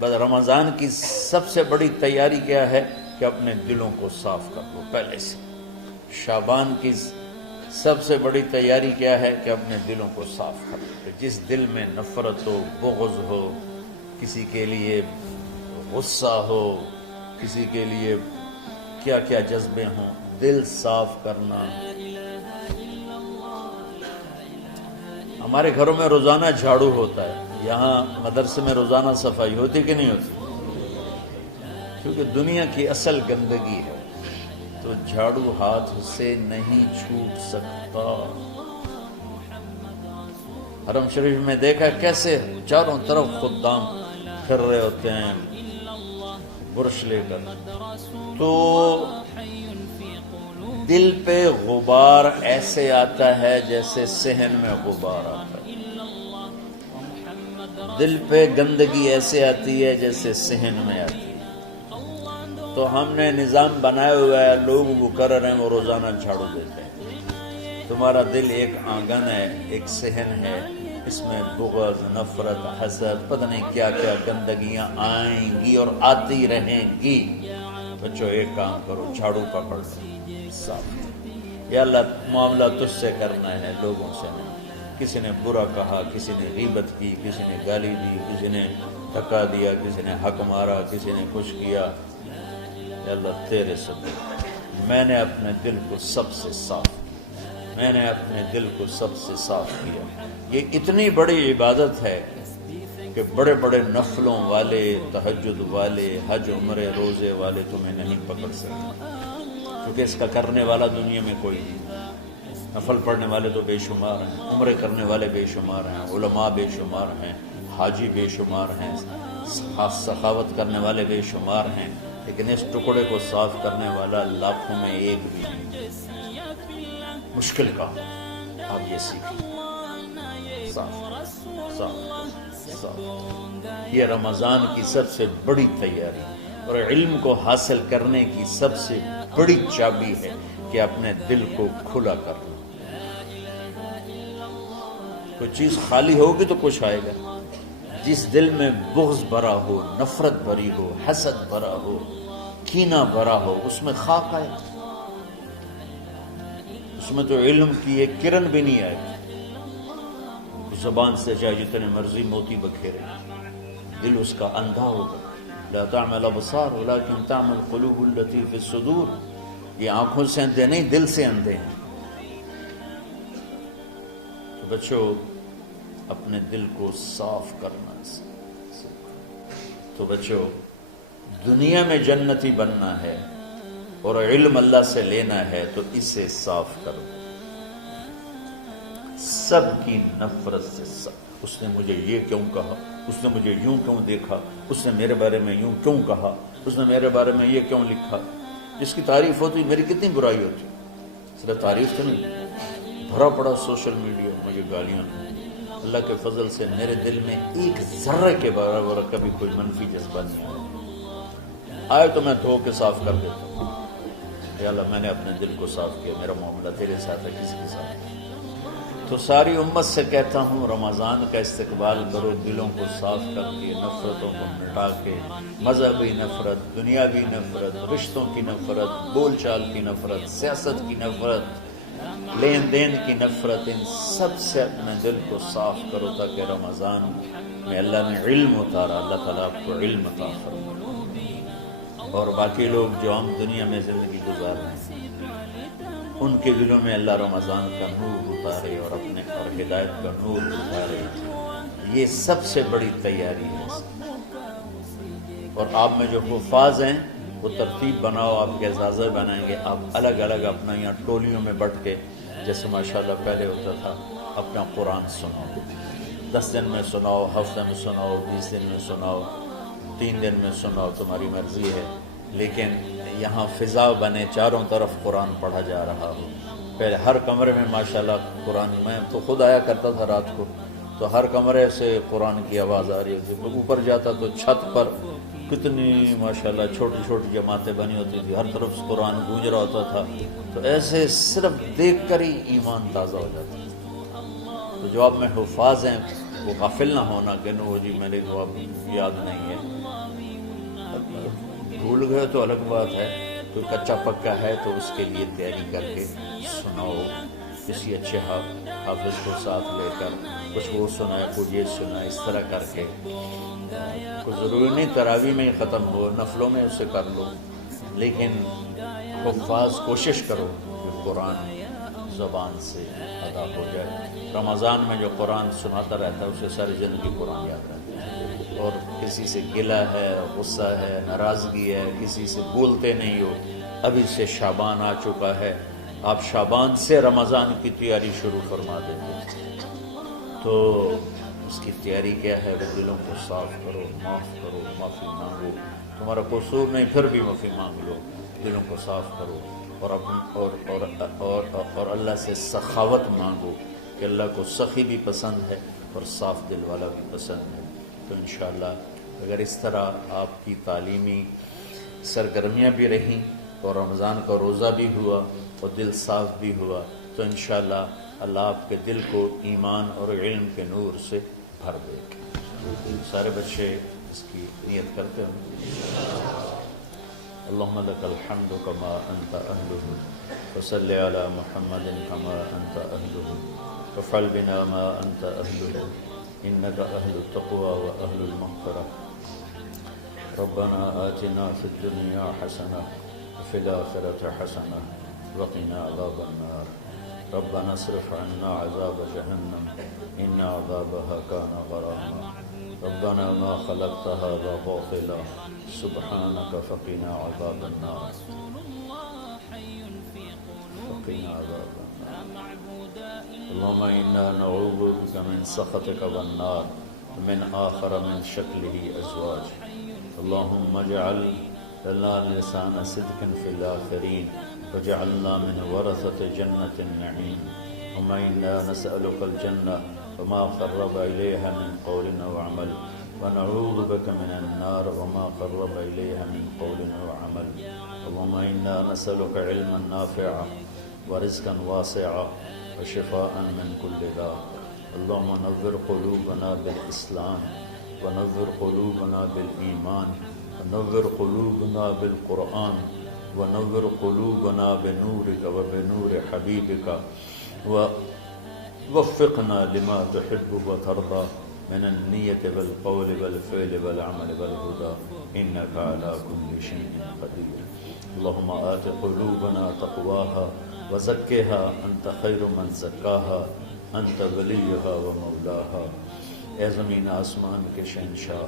بس رمضان کی سب سے بڑی تیاری کیا ہے کہ اپنے دلوں کو صاف کر لو پہلے سے۔ شعبان کی سب سے بڑی تیاری کیا ہے کہ اپنے دلوں کو صاف کر لو۔ جس دل میں نفرت ہو، بغض ہو، کسی کے لیے غصہ ہو، کسی کے لیے کیا کیا جذبے ہوں، دل صاف کرنا۔ ہمارے گھروں میں روزانہ جھاڑو ہوتا ہے، یہاں مدرسے میں روزانہ صفائی ہوتی کہ نہیں ہوتی؟ کیونکہ دنیا کی اصل گندگی ہے تو جھاڑو ہاتھ سے نہیں چھوٹ سکتا۔ حرم شریف میں دیکھا کیسے چاروں طرف خدام پھر رہے ہوتے ہیں برش لے کر، تو دل پہ غبار ایسے آتا ہے جیسے صحن میں غبار آتا ہے، دل پہ گندگی ایسے آتی ہے جیسے صحن میں آتی ہے۔ تو ہم نے نظام بنایا ہوا ہے، لوگ وہ کر رہے ہیں، وہ روزانہ جھاڑو دیتے ہیں۔ تمہارا دل ایک آنگن ہے، ایک صحن ہے، اس میں بغض، نفرت، حسد، پتہ نہیں کیا کیا گندگیاں آئیں گی اور آتی رہیں گی۔ بچوں ایک کام کرو، جھاڑو پکڑ لو، صاف۔ یا اللہ معاملہ تجھ سے کرنا ہے، لوگوں سے نہیں۔ کسی نے برا کہا، کسی نے غیبت کی، کسی نے گالی دی، کسی نے دھکا دیا، کسی نے حق مارا، کسی نے کچھ کیا، یا اللہ تیرے صدقے میں نے اپنے دل کو سب سے صاف کیا، میں نے اپنے دل کو سب سے صاف کیا۔ یہ اتنی بڑی عبادت ہے کہ بڑے بڑے نفلوں والے، تہجد والے، حج عمرے روزے والے تمہیں نہیں پکڑ سکتے، کیونکہ اس کا کرنے والا دنیا میں کوئی نہیں۔ نفل پڑھنے والے تو بے شمار ہیں، عمرے کرنے والے بے شمار ہیں، علماء بے شمار ہیں، حاجی بے شمار ہیں، سخاوت کرنے والے بے شمار ہیں، لیکن اس ٹکڑے کو صاف کرنے والا لاکھوں میں ایک بھی نہیں۔ مشکل کام آپ یہ سیکھیں، صاف صاف صاف۔ یہ رمضان کی سب سے بڑی تیاری اور علم کو حاصل کرنے کی سب سے بڑی چابی ہے کہ اپنے دل کو کھلا کر لو۔ کوئی چیز خالی ہوگی تو کچھ آئے گا۔ جس دل میں بغض بھرا ہو، نفرت بھری ہو، حسد بھرا ہو، کینہ بھرا ہو، اس میں خاک آئے، اس میں تو علم کی ایک کرن بھی نہیں آئے گی۔ زبان سے چاہے جتنے مرضی موتی بکھیرے، دل اس کا اندھا ہوگا۔ لا تعمل ابصار ولكن تعمل قلوب التي في الصدور۔ یہ آنکھوں سے اندھے نہیں، دل سے اندھے ہیں۔ تو بچوں اپنے دل کو صاف کرنا تو بچوں دنیا میں جنتی بننا ہے اور علم اللہ سے لینا ہے تو اسے صاف کرو۔ سب کی نفرت سے سب، اس نے مجھے یہ کیوں کہا، اس نے مجھے یوں کیوں دیکھا، اس نے میرے بارے میں یوں کیوں کہا، اس نے میرے بارے میں یہ کیوں لکھا۔ جس کی تعریف ہوتی میری کتنی برائی ہوتی، صرف تعریف تو نہیں، بھرا پڑا سوشل میڈیا مجھے گالیاں۔ اللہ کے فضل سے میرے دل میں ایک ذرے کے برابر کبھی کوئی منفی جذبہ نہیں آئے تو میں دھو کے صاف کر دیتا ہوں۔ یا اللہ میں نے اپنے دل کو صاف کیا، میرا معاملہ تیرے ساتھ ہے، کسی کے ساتھ۔ تو ساری امت سے کہتا ہوں رمضان کا استقبال کرو، دلوں کو صاف کر کے، نفرتوں کو مٹا کے، مذہبی نفرت، دنیاوی نفرت، رشتوں کی نفرت، بول چال کی نفرت، سیاست کی نفرت، لین دین کی نفرت، ان سب سے اپنے دل کو صاف کرو تاکہ رمضان میں اللہ نے علم اتارا، اللہ تعالیٰ آپ کو علم عطا فرمائے، اور باقی لوگ جو ہم دنیا میں زندگی گزار رہے ہیں ان کے دلوں میں اللہ رمضان کا نور اتارے اور اپنے اور ہدایت کا نور اتارے۔ یہ سب سے بڑی تیاری ہے۔ اور آپ میں جو حفاظ ہیں وہ ترتیب بناؤ، آپ کے اعزازہ بنائیں گے، آپ الگ الگ اپنا یہاں ٹولیوں میں بٹ کے، جیسے ماشاءاللہ پہلے ہوتا تھا، اپنا قرآن سناؤ، 10 دن میں سناؤ، ہفتہ میں سناؤ، 20 دن میں سناؤ، 3 دن میں سناؤ، تمہاری مرضی ہے، لیکن یہاں فضا بنے، چاروں طرف قرآن پڑھا جا رہا ہو۔ پہلے ہر کمرے میں ماشاءاللہ قرآن، میں تو خود آیا کرتا تھا رات کو، تو ہر کمرے سے قرآن کی آواز آ رہی ہوتی، اوپر جاتا تو چھت پر کتنی ماشاءاللہ چھوٹی چھوٹی جماعتیں بنی ہوتی تھی، ہر طرف قرآن گونج رہا ہوتا تھا، تو ایسے صرف دیکھ کر ہی ایمان تازہ ہو جاتا ہے۔ تو جو آپ میں حفاظ ہیں وہ غافل نہ ہونا کہ نو جی میرے کو اب یاد نہیں ہے، بھول گئے تو الگ بات ہے، کوئی کچا پکا ہے تو اس کے لیے تیاری کر کے سناؤ، کسی اچھے حافظ کو ساتھ لے کر کچھ وہ سنائے، کچھ یہ سنائے، اس طرح کر کے. کوئی ضروری نہیں تراویح میں ہی ختم ہو، نفلوں میں اسے کر لو، لیکن حفاظ کوشش کرو کہ قرآن زبان سے ادا ہو جائے. رمضان میں جو قرآن سناتا رہتا ہے اسے ساری زندگی قرآن یاد رہتا ہے. اور کسی سے گلہ ہے، غصہ ہے، ناراضگی ہے، کسی سے بولتے نہیں ہو. ابھی سے شعبان آ چکا ہے، آپ شعبان سے رمضان کی تیاری شروع فرما دیتے. تو اس کی تیاری کیا ہے؟ وہ دلوں کو صاف کرو، معاف کرو، معافی مانگو. تمہارا قصور نہیں پھر بھی معافی مانگ لو، دلوں کو صاف کرو. اور اللہ سے سخاوت مانگو کہ اللہ کو سخی بھی پسند ہے اور صاف دل والا بھی پسند ہے. تو انشاءاللہ اگر اس طرح آپ کی تعلیمی سرگرمیاں بھی رہیں اور رمضان کا روزہ بھی ہوا اور دل صاف بھی ہوا تو انشاءاللہ اللہ آپ کے دل کو ایمان اور علم کے نور سے بھر دے. سارے بچے اس کی نیت کرتے ہیں. اللهم لك الحمد كما أنت أهله وصل على محمد كما أنت أهله وفعل بنا ما أنت أهله إنك أهل التقوى وأهل المغفرة. ربنا آتنا في الدنيا حسنة وفي الآخرة حسنة وقنا عذاب النار. ربنا اصرف عنا عذاب جهنم إن عذابها كان غراما. ربنا ما خلقت هذا باطلا سبحانك فقنا عذاب النار. فقنا عذاب النار. اللهم إنا نعوذ بك من سخطك والنار ومن آخر من شكله أزواج. اللهم اجعل لنا لسان صدق في الآخرين وجعلنا من ورثة جنة النعيم. اللهم إنا نسألك الجنة وما قرب إليها من قول أو عمل ونعوذ بك من النار وما قرب إليها من قول أو عمل. اللهم إنا نسألك علما نافعا ورزقا واسعا وشفاء من كل داء. اللهم نور قلوبنا بالإسلام ونور قلوبنا بالإيمان ونور قلوبنا بالقرآن ونور قلوبنا بنورك وبنور حبيبك ووفقنا لما تحب وترضى من النية والقول والفعل والعمل والهدى إنك على كل شيء قدير. اللهم آت قلوبنا تقواها وزكها أنت خير من زكاها أنت وليها ومولاها. اے زمین آسمان کے شہنشاہ،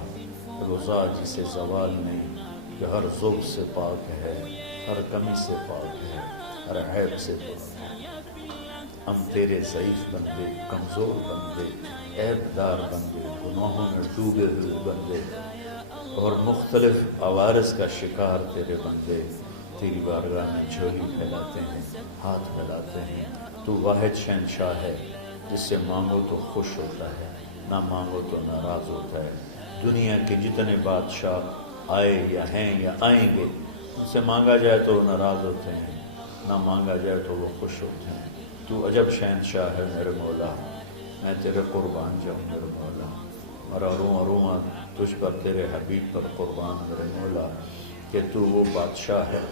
روزہ جسے زوال نہیں، کہ ہر ذوق سے پاک ہے، ہر کمی سے پاک ہے، ہر عیب سے پاک ہے. ہم تیرے ضعیف بندے، کمزور بندے، عیب دار بندے، گناہوں میں ڈوبے ہوئے بندے اور مختلف عوارض کا شکار تیرے بندے تیری بارگاہ میں جھولی پھیلاتے ہیں، ہاتھ پھیلاتے ہیں. تو واحد شہنشاہ ہے جس سے مانگو تو خوش ہوتا ہے، نہ مانگو تو ناراض ہوتا ہے. دنیا کے جتنے بادشاہ آئے یا ہیں یا آئیں گے، ان سے مانگا جائے تو وہ ناراض ہوتے ہیں، نہ مانگا جائے تو وہ خوش ہوتے ہیں. تو عجب شہنشاہ ہے میرے مولا، میں تیرے قربان جاؤں میرے مولا. میرا روواں تجھ پر تیرے حبیب پر قربان میرے مولا، کہ تو وہ بادشاہ ہے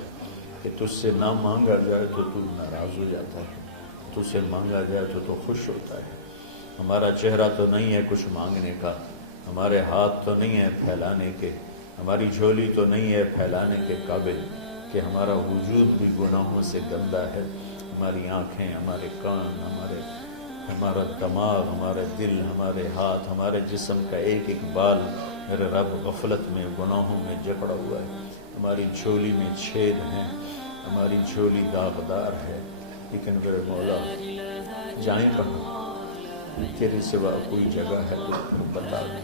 کہ تجھ سے نہ مانگا جائے تو تو ناراض ہو جاتا ہے، تجھ سے مانگا جائے تو خوش ہوتا ہے. ہمارا چہرہ تو نہیں ہے کچھ مانگنے کا، ہمارے ہاتھ تو نہیں ہے پھیلانے کے، ہماری جھولی تو نہیں ہے پھیلانے کے قابل، کہ ہمارا وجود بھی گناہوں سے گندا ہے. ہماری آنکھیں، ہمارے کان، ہمارا دماغ، ہمارے دل، ہمارے ہاتھ، ہمارے جسم کا ایک ایک بال میرے رب غفلت میں، گناہوں میں جکڑا ہوا ہے. ہماری جھولی میں چھید ہیں، ہماری جھولی داغدار ہے. لیکن میرے مولا جائیں کہاں؟ تیرے سوا کوئی جگہ ہے تو بتا دے،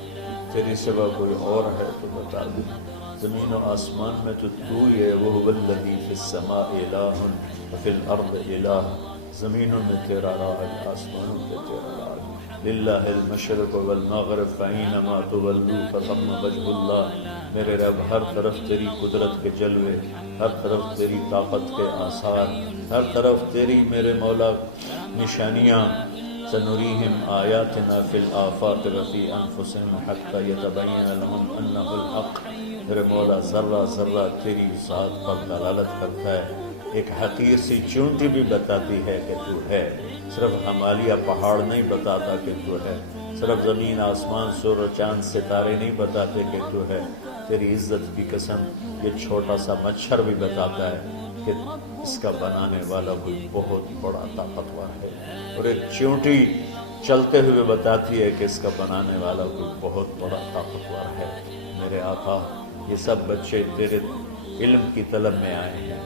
تیرے سوا کوئی اور ہے تو بتا دے. زمین و آسمان میں تو ہی ہے. وَهُوَ الَّذِي فِي السَّمَاءِ إِلَٰهٌ وَفِي الْأَرْضِ إِلَٰهٌ. زمینوں میں تیرا راج، آسمانوں پہ تیرا راج. لِلَّهِ الْمَشْرِقُ وَالْمَغْرِبُ فَأَيْنَمَا تُوَلُّوا فَثَمَّ وَجْهُ اللَّهِ. میرے رب ہر طرف تیری قدرت کے جلوے، ہر طرف تیری طاقت کے آثار، ہر طرف تیری میرے مولا نشانیاں. سنريهم آياتنا في الآفاق وفي أنفسهم حتى يتبين لهم أنه الحق میرے مولا ذرہ ذرہ تیری ذات پر دلالت کرتا ہے، ایک حقیر سی چونٹی بھی بتاتی ہے کہ تو ہے، صرف ہمالیہ پہاڑ نہیں بتاتا کہ تو ہے، صرف زمین آسمان سور و چاند ستارے نہیں بتاتے کہ تو ہے، تیری عزت کی قسم یہ چھوٹا سا مچھر بھی بتاتا ہے کہ اس کا بنانے والا کوئی بہت بڑا طاقتور ہے، اور ایک چونٹی چلتے ہوئے بتاتی ہے کہ اس کا بنانے والا کوئی بہت بڑا طاقتور ہے۔ میرے آقا، یہ سب بچے تیرے علم کی طلب میں آئے ہیں،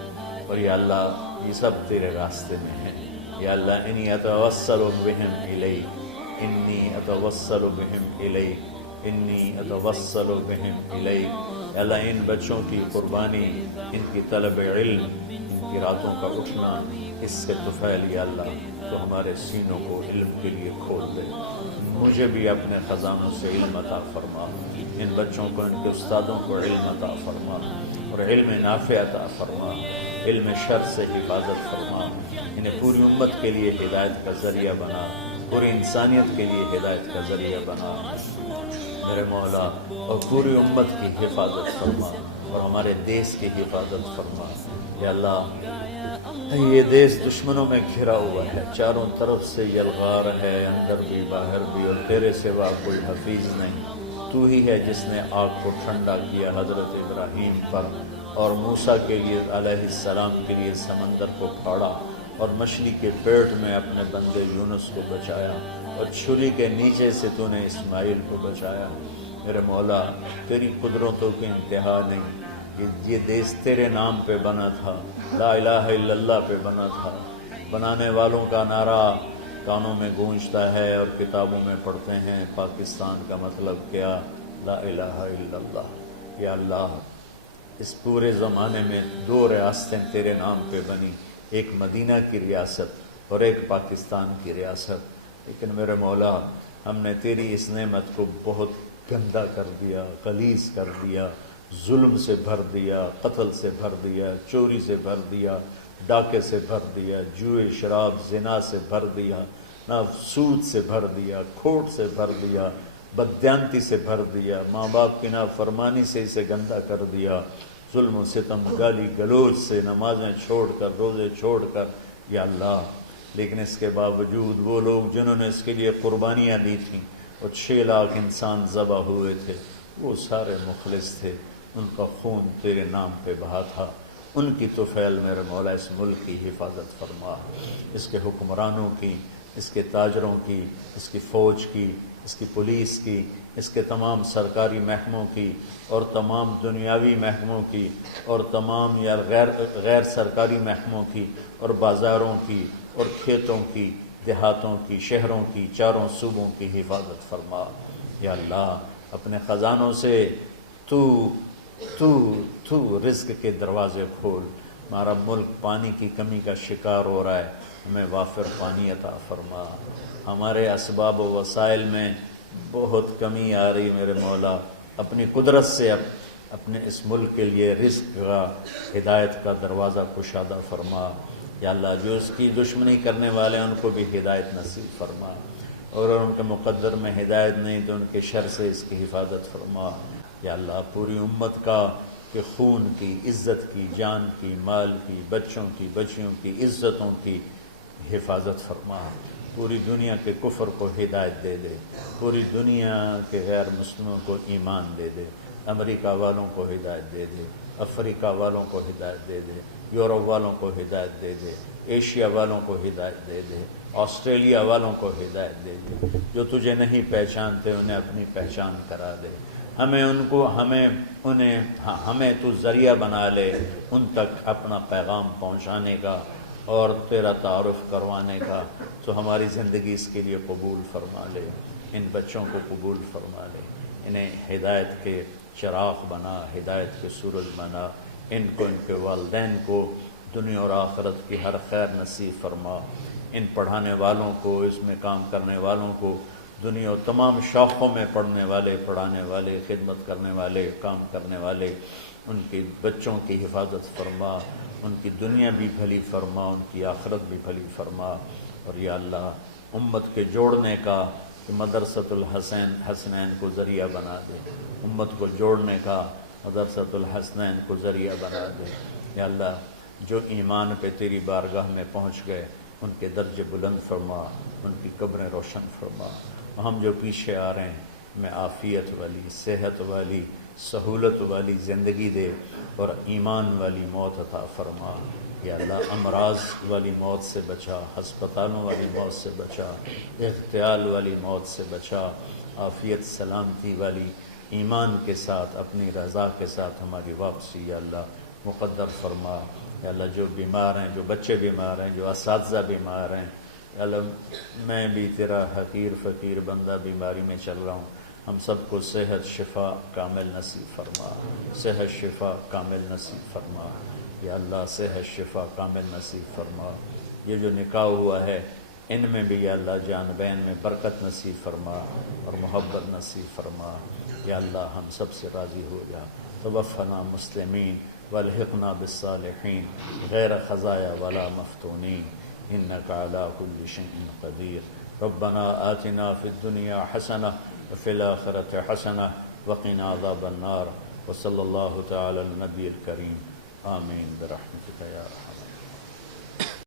اور یا اللہ یہ سب تیرے راستے میں ہیں۔ یا اللہ انی اتوسل بہم الیک، انی اتوسل بہم الیک، انی اتوسل بہم الیک۔ یا اللہ ان بچوں کی قربانی، ان کی طلب علم، ان کی راتوں کا اٹھنا، اس سے طفیل یا اللہ تو ہمارے سینوں کو علم کے لیے کھول دے۔ مجھے بھی اپنے خزانوں سے علم عطا فرما، ان بچوں کو، ان کے استادوں کو علم عطا فرما، اور علم نافع عطا فرما، علم شر سے حفاظت فرما، انہیں پوری امت کے لیے ہدایت کا ذریعہ بنا، پوری انسانیت کے لیے ہدایت کا ذریعہ بنا میرے مولا، اور پوری امت کی حفاظت فرما، اور ہمارے دیس کی حفاظت فرما۔ یا اللہ یہ دیس دشمنوں میں گھرا ہوا ہے، چاروں طرف سے یلغار ہے، اندر بھی باہر بھی، اور تیرے سوا کوئی حفیظ نہیں۔ تو ہی ہے جس نے آگ کو ٹھنڈا کیا حضرت ابراہیم پر، اور موسیٰ کے لیے علیہ السلام کے لیے سمندر کو پھاڑا، اور مچھلی کے پیٹ میں اپنے بندے یونس کو بچایا، اور چھری کے نیچے سے تو نے اسماعیل کو بچایا۔ میرے مولا تیری قدرتوں کی انتہا نہیں، یہ دیس تیرے نام پہ بنا تھا، لا الہ الا اللہ پہ بنا تھا۔ بنانے والوں کا نعرہ کانوں میں گونجتا ہے اور کتابوں میں پڑھتے ہیں، پاکستان کا مطلب کیا؟ لا الہ الا اللہ۔ یا اللہ اس پورے زمانے میں 2 ریاستیں تیرے نام پہ بنی، ایک مدینہ کی ریاست اور ایک پاکستان کی ریاست، لیکن میرے مولا ہم نے تیری اس نعمت کو بہت گندا کر دیا، غلیظ کر دیا، ظلم سے بھر دیا، قتل سے بھر دیا، چوری سے بھر دیا، ڈاکے سے بھر دیا، جوئے شراب زنا سے بھر دیا، نہ سود سے بھر دیا، کھوٹ سے بھر دیا، بددیانتی سے بھر دیا، ماں باپ کی نافرمانی سے اسے گندا کر دیا، ظلم و ستم، گالی گلوچ سے، نمازیں چھوڑ کر، روزے چھوڑ کر، یا اللہ لیکن اس کے باوجود وہ لوگ جنہوں نے اس کے لیے قربانیاں دی تھیں، اور 6 لاکھ انسان ذبح ہوئے تھے، وہ سارے مخلص تھے، ان کا خون تیرے نام پہ بہا تھا، ان کی طفیل میرے مولا اس ملک کی حفاظت فرما، اس کے حکمرانوں کی، اس کے تاجروں کی، اس کی فوج کی، اس کی پولیس کی، اس کے تمام سرکاری محکموں کی، اور تمام دنیاوی محکموں کی، اور تمام یا غیر سرکاری محکموں کی، اور بازاروں کی، اور کھیتوں کی، دیہاتوں کی، شہروں کی، چاروں صوبوں کی حفاظت فرما۔ یا اللہ اپنے خزانوں سے تو رزق کے دروازے کھول، ہمارا ملک پانی کی کمی کا شکار ہو رہا ہے، ہمیں وافر پانی عطا فرما، ہمارے اسباب و وسائل میں بہت کمی آ رہی میرے مولا، اپنی قدرت سے اپنے اس ملک کے لیے رزق کا، ہدایت کا دروازہ کشادہ فرما۔ یا اللہ جو اس کی دشمنی کرنے والے ہیں ان کو بھی ہدایت نصیب فرما، اور ان کے مقدر میں ہدایت نہیں تو ان کے شر سے اس کی حفاظت فرما۔ یا اللہ پوری امت کا کہ خون کی، عزت کی، جان کی، مال کی، بچوں کی، بچیوں کی، عزتوں کی حفاظت فرما، پوری دنیا کے کفر کو ہدایت دے دے، پوری دنیا کے غیر مسلموں کو ایمان دے دے، امریکہ والوں کو ہدایت دے دے، افریقہ والوں کو ہدایت دے دے، یورپ والوں کو ہدایت دے دے، ایشیا والوں کو ہدایت دے دے، آسٹریلیا والوں کو ہدایت دے دے، جو تجھے نہیں پہچانتے انہیں اپنی پہچان کرا دے، ہمیں تو ذریعہ بنا لے ان تک اپنا پیغام پہنچانے کا اور تیرا تعارف کروانے کا، تو ہماری زندگی اس کے لیے قبول فرما لے، ان بچوں کو قبول فرما لے، انہیں ہدایت کے چراغ بنا، ہدایت کے سورج بنا، ان کو، ان کے والدین کو دنیا اور آخرت کی ہر خیر نصیب فرما، ان پڑھانے والوں کو، اس میں کام کرنے والوں کو، دنیا اور تمام شاخوں میں پڑھنے والے، پڑھانے والے، خدمت کرنے والے، کام کرنے والے، ان کے بچوں کی حفاظت فرما، ان کی دنیا بھی بھلی فرما، ان کی آخرت بھی بھلی فرما، اور یا اللہ امت کے جوڑنے کا کہ مدرسۃ الحسنین کو ذریعہ بنا دے، امت کو جوڑنے کا مدرسۃ الحسنین کو ذریعہ بنا دے۔ یا اللہ جو ایمان پہ تیری بارگاہ میں پہنچ گئے ان کے درجے بلند فرما، ان کی قبریں روشن فرما۔ ہم جو پیچھے آ رہے ہیں میں عافیت والی، صحت والی، سہولت والی زندگی دے اور ایمان والی موت عطا فرما۔ یا اللہ امراض والی موت سے بچا، ہسپتالوں والی موت سے بچا، اغتیال والی موت سے بچا، عافیت سلامتی والی ایمان کے ساتھ اپنی رضا کے ساتھ ہماری واپسی یا اللہ مقدر فرما۔ یا اللہ جو بیمار ہیں، جو بچے بیمار ہیں، جو اساتذہ بیمار ہیں، یا اللہ میں بھی تیرا حقیر فقیر بندہ بیماری میں چل رہا ہوں، ہم سب کو صحت شفا کامل نصیب فرما، صحت شفا کامل نصیب فرما۔ یا اللہ صحت شفا کامل نصیب فرما۔ یہ جو نکاح ہوا ہے ان میں بھی یا اللہ جان بین میں برکت نصیب فرما اور محبت نصیب فرما۔ یا اللہ ہم سب سے راضی ہو جا۔ توفنا مسلمین والحقنا بالصالحین غیر خزایا ولا مفتونین انک علی کل شیء قدیر۔ ربنا آتنا فی الدنیا حسنہ وفی الآخرۃ حسنہ وقنا عذاب النار۔ وصلی اللہ تعالی علی النبی الکریم آمین برحمتک یا ارحم۔